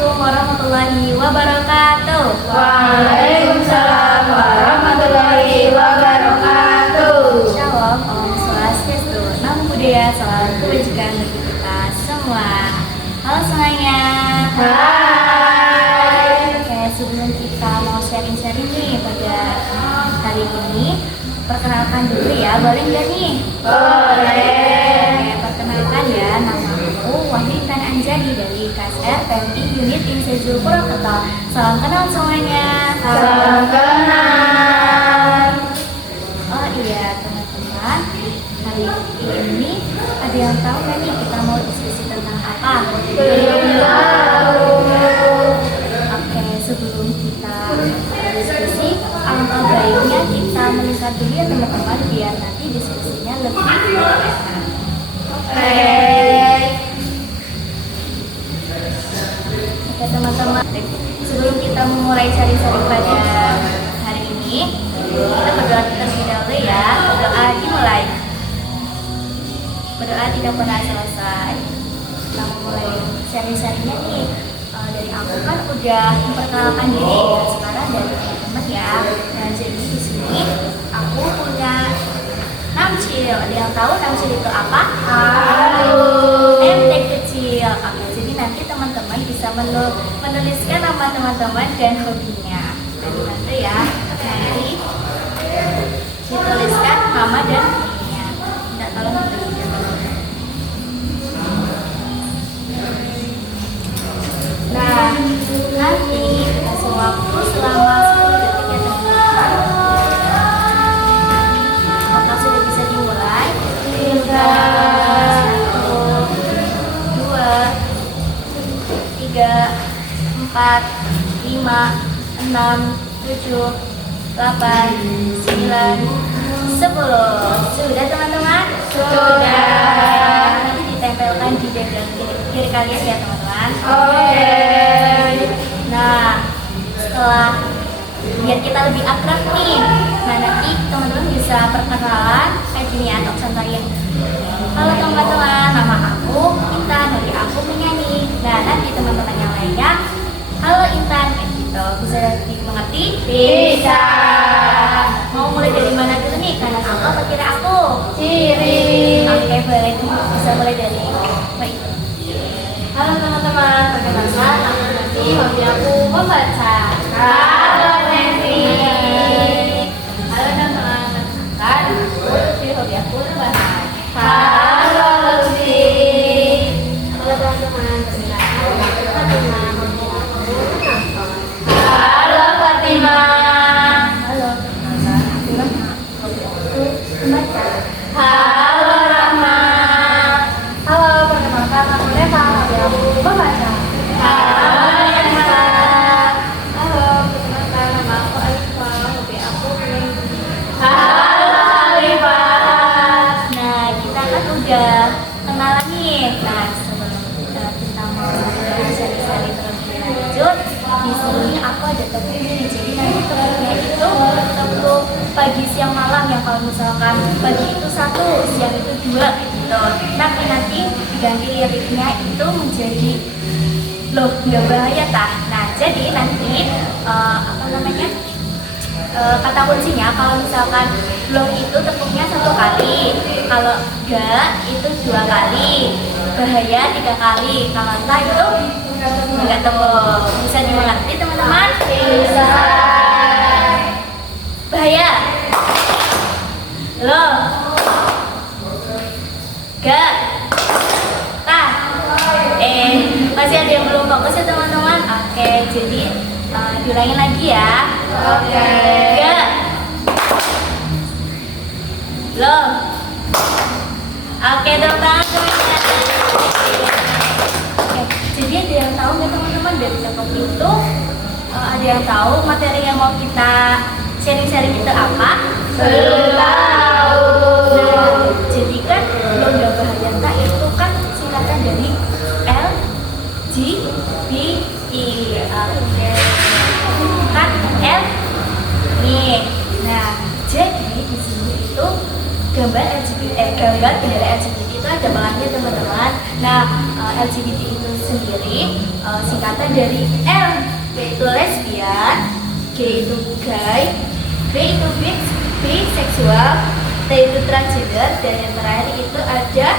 Assalamualaikum warahmatullahi wabarakatuh. Waalaikumsalam warahmatullahi wabarakatuh. Shalom, Om Swastiastu, Namo Buddhaya, salam kebajikan bagi kita semua. Halo semuanya. Hai. Oke, sebelum kita mau sharing-sharing nih pada hari ini, perkenalkan dulu ya, boleh nggak nih? Boleh. Oke, perkenalkan ya, nama aku Wahyu Intan Anjani dari KSR PMI Unit Insezul Purwokerto. Salam kenal semuanya. Salam kenal. Oh iya teman-teman, hari ini ada yang tahu nggak nih kita mau diskusi tentang apa? Belum tahu. Oke, sebelum kita diskusi, alangkah baiknya kita melihat dulu ya teman-teman, biar nanti diskusinya lebih enak. Oke teman-teman, sebelum kita memulai sharing-sharing pada hari ini, kita berdoa terlebih dahulu ya. Berdoa dimulai. Berdoa tidak pernah selesai. Kita mulai sharing-sharingnya nih. Dari aku kan udah memperkenalkan diri. Nah, sekarang dari teman-teman ya. Nah, jadi di sini aku punya namcil. Ada yang tahu namcil itu apa? Nemtek kecil. Oke, jadi nanti teman-teman bisa menuliskan nama teman-teman dan hobinya. Nanti ya, nanti dituliskan nama dan hobinya. Tidak tolong dituliskan. Nah, nanti kasih waktu selama 10 detik ya teman-teman. Apakah sudah bisa dimulai? 1, 2, 3, 4, 5, 6, 7, 8, 9, 10. Sudah teman-teman? Sudah. Nanti ditempelkan di dada kiri kalian ya teman-teman. Oke. Nah, setelah biar kita lebih akrab nih, nah nanti teman-teman bisa perkenalan kayak gini atau santai. Halo teman-teman, nama aku Intan, dari aku menyanyi. Nah nanti teman-teman yang lainnya, halo Intan, kayak gitu. Bisa dimengerti? Bisa. Mau mulai dari mana dulu nih? Kanan aku atau kiri aku? Kiri. Oke, boleh bisa mulai dari baik. Halo teman-teman, perkenalkan aku Nanti, hobi aku membaca. Halo Nanti. Halo teman-teman, perkenalkan aku Lutfi, hobi aku rebahan. Halo Lutfi. Halo teman-teman, perkenalkan aku Fatima, hobi aku menonton. Halo Fatima. Halo teman-teman, aku Rahma, hobi aku membaca. Halo Rahma. Halo, perkenalkan aku Reva, hobi aku membaca. Halo Reva. Halo, perkenalkan nama aku Alifah, hobi aku menyanyi. Halo Alifah. Nah, kita kan udah kenalan nih. Nah, sebelum kita mau sharing-sharing terlebih lanjut, di sini aku ada topik nih. Jadi nanti topiknya itu topik pagi, siang, malam. Yang kalau misalkan pagi itu 1, siang itu 2 gitu. Tapi nanti diganti liriknya itu menjadi loh, nggak bahaya tah. Nah, jadi nanti apa namanya? Kata kuncinya kalau misalkan loh itu tepuknya 1 kali, kalau ga itu 2 kali, bahaya 3 kali, kalau entah itu nggak tepuk. Bisa dimengerti teman-teman? Bisa. Bahaya loh, ga, tah. Masih ada yang belum fokus ya teman-teman? Oke, jadi diulangin lagi ya. Oke. Ga, loh. Oke, tepuk tangan semuanya. Oke, jadi ada yang tahu nggak teman-teman dari topik itu? Ada yang tahu materi yang mau kita sharing-sharing itu apa? Belum tahu. Nah, jadi kan lomba bahaya tak itu kan singkatan dari LGBT. Oke. Kan L nih. Nah, jadi di sini itu gambar bendera LGBT itu ada bahannya teman-teman. Nah, LGBT itu sendiri singkatan dari L, yaitu lesbian, G itu gay, B itu bisexual, T itu transgender, dan yang terakhir itu ada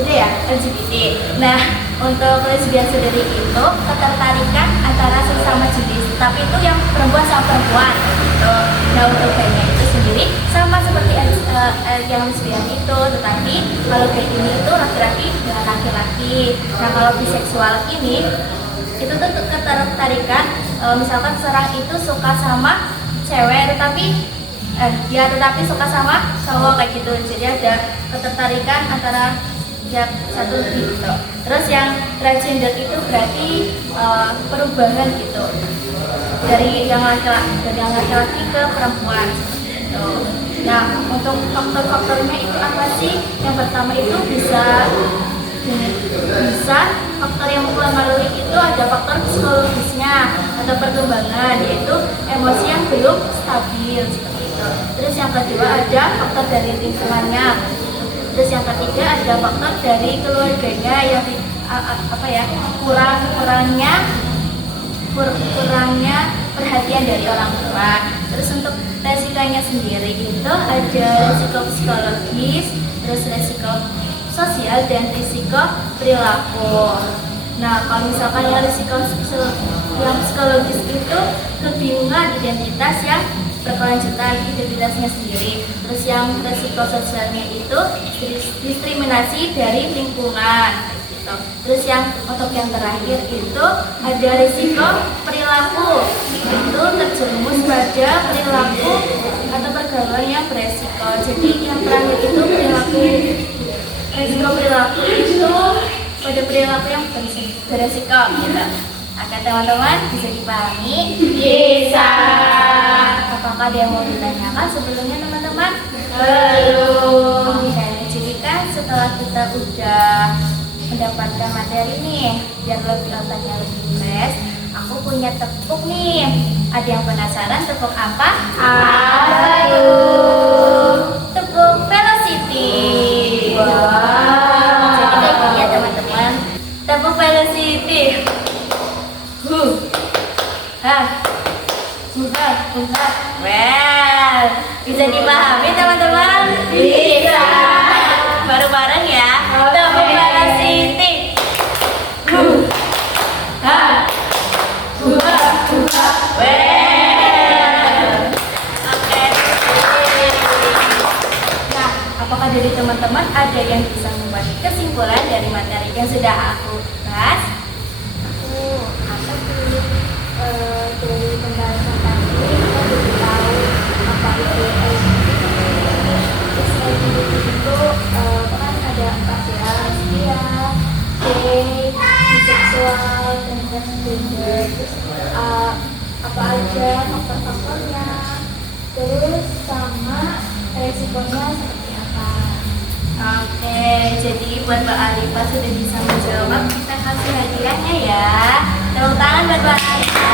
udah ya, LGBT. Nah, untuk lesbian sendiri itu ketertarikan antara sesama jenis, tapi itu yang perempuan sama perempuan gitu. Nah, untuk gaynya itu sendiri sama seperti yang lesbian itu, tetapi kalau gay ini itu laki-laki dengan laki-laki. Nah, kalau biseksual ini itu tuh ketertarikan, misalkan seorang itu suka sama cewek tetapi suka sama cowok kayak gitu. Jadi ada ketertarikan antara yang satu gitu. Terus yang transgender itu berarti perubahan gitu dari yang laki-laki ke perempuan gitu. Nah, untuk faktor-faktornya itu apa sih? Yang pertama itu bisa faktor yang mempengaruhi itu ada faktor psikologisnya atau perkembangan, yaitu emosi yang belum stabil seperti itu. Terus yang kedua ada faktor dari lingkungannya. Terus yang ketiga ada faktor dari keluarganya yang kurangnya perhatian dari orang tua. Terus untuk resikonya sendiri itu ada resiko psikologis, terus resiko sosial, dan risiko perilaku. Nah, kalau misalkan yang risiko yang psikologis itu kebingungan identitas yang berkelanjutan, identitasnya sendiri. Terus yang risiko sosialnya itu diskriminasi dari lingkungan gitu. Terus yang untuk yang terakhir itu ada risiko perilaku, itu terjerumus pada perilaku atau pergaulan yang beresiko. Jadi yang terakhir itu risiko perilaku itu pada perilaku yang beresiko gitu. Oke teman-teman, bisa dipahami? Bisa. Apakah ada yang mau ditanyakan sebelumnya teman-teman? Belum. Oke, jadi kan setelah kita udah mendapatkan materi nih, biar lebih otaknya lebih fresh, aku punya tepuk nih. Ada yang penasaran tepuk apa? Apa itu? Tepuk velocity. Wow. Jadi kayak gini ya teman-teman. Tepuk velocity. Well, bisa dipahami teman-teman? Bisa. Bareng-bareng ya. Tepuk velocity. Well. Oke. Nah, apakah dari teman-teman ada yang bisa membuat kesimpulan dari materi yang sudah aku bahas? Apa sih dari pembahasan tadi kita jadi tahu apa itu LGBT itu kan ada 4 ya, lesbian, gay, biseksual, dan transgender. Terus apa aja faktor-faktornya, terus sama resikonya seperti apa. Oke, jadi buat Mbak Arifah sudah bisa menjawab, kita kasih hadiahnya ya. Tepuk tangan buat Mbak Arifah.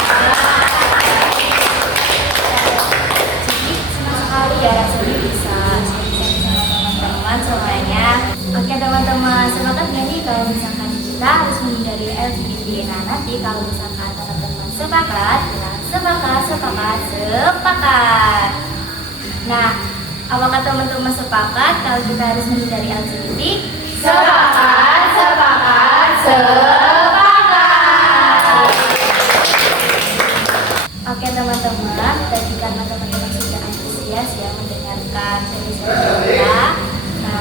Jadi senang sekali ya rasanya bisa sama teman-teman semuanya. Oke teman-teman, sepakat gak nih kalau misalkan kita harus menghindari LGBT? Nah nanti kalau misalkan teman-teman sepakat, bilang sepakat. Nah, apakah teman-teman sepakat kalau kita harus menghindari LGBT? Sepakat. Oke teman-teman, tadi karena teman-teman sudah antusias ya mendengarkan seri-seri kita. Nah,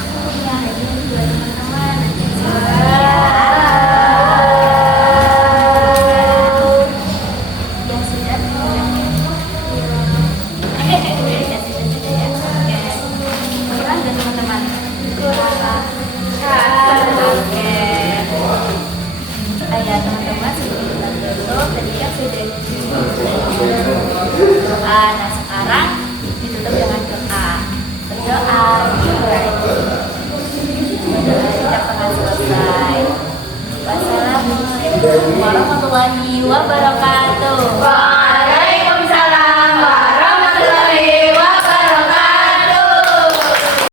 aku punya hadiah buat teman-teman. Nanti yang sudah kurang dan teman-teman. Oke. Ya teman-teman, sebelum kita tutup tadi kan sudah doa. Nah sekarang ditutup dengan doa. Berdoa kita pernah selesai. Wassalamualaikum warahmatullahi wabarakatuh.